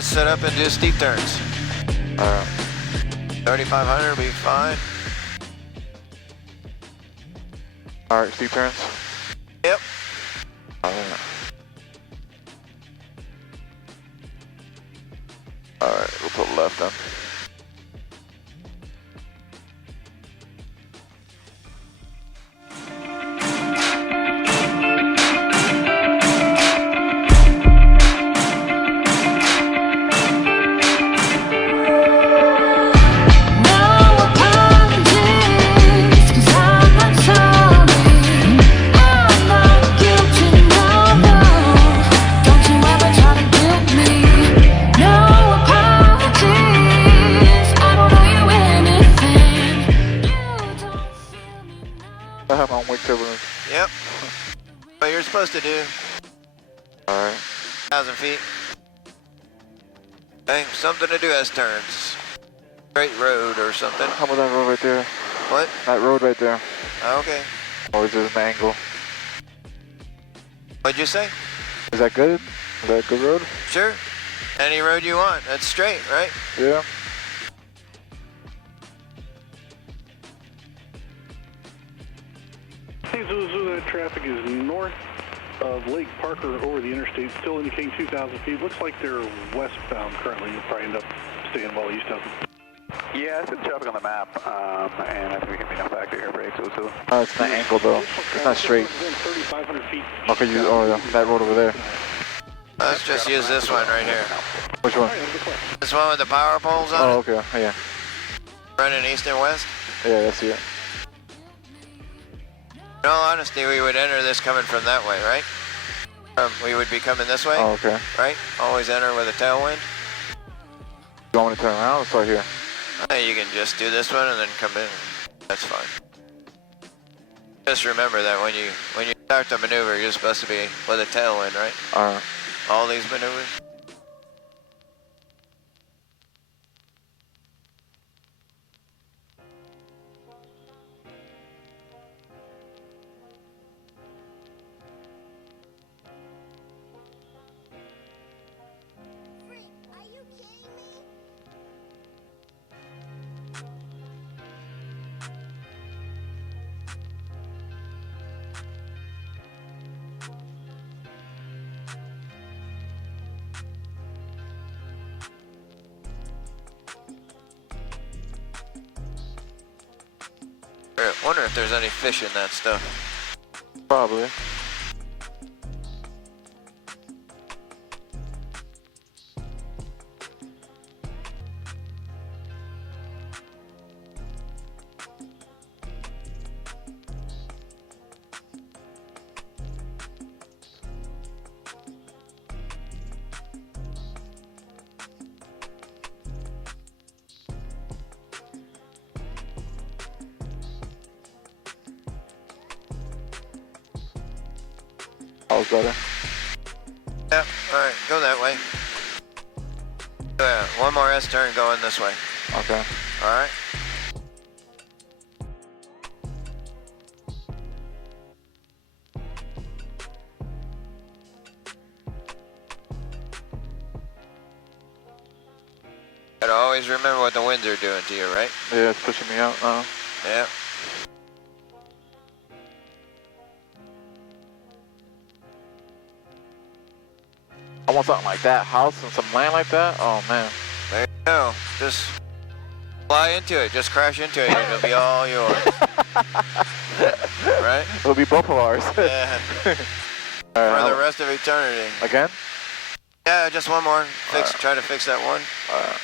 let's set up and do steep turns. 3,500 will be fine. Alright, steep turns. Yep. Alright, we'll put left then. I have my own wake turbulence. Yep. What you're supposed to do. Alright. 1,000 feet. Okay, something to do as turns. Straight road or something. How about that road right there? What? That road right there. Okay. Or is it an angle? What'd you say? Is that good? Is that a good road? Sure. Any road you want. That's straight, right? Yeah. Zulu, traffic is north of Lake Parker over the interstate, still indicating 2,000 feet. Looks like they're westbound currently. You'll probably end up staying well east of them. Yeah, it's in traffic on the map, and I think we can meet up back here for Zulu. It's not angle though. It's not straight. 3,500 feet. Okay, you. Oh, yeah, that road over there. Let's just use this one right here. Which one? This one with the power poles on Oh, it? okay. Yeah. Running east and west? Yeah, that's it. In all honesty, we would enter this coming from that way, right? We would be coming this way, Oh, okay. right? Always enter with a tailwind. You want me to turn around or start here? You can just do this one and then come in. That's fine. Just remember that when you start the maneuver, you're supposed to be with a tailwind, right? Alright. All these maneuvers. Are you kidding me? I wonder if there's any fish in that stuff. Probably. All's better. Yep, alright, go that way. Yeah, one more S turn going this way. Okay. Alright. Gotta always remember what the winds are doing to you, right? Yeah, it's pushing me out now. Yeah. I want something like that. House and some land like that. Oh man. There you go. Just fly into it. Just crash into it and it'll be all yours. Right? It'll be both of ours. Yeah. Alright, For the rest of eternity. again? Yeah, just one more. Alright. Try to fix that one. Alright.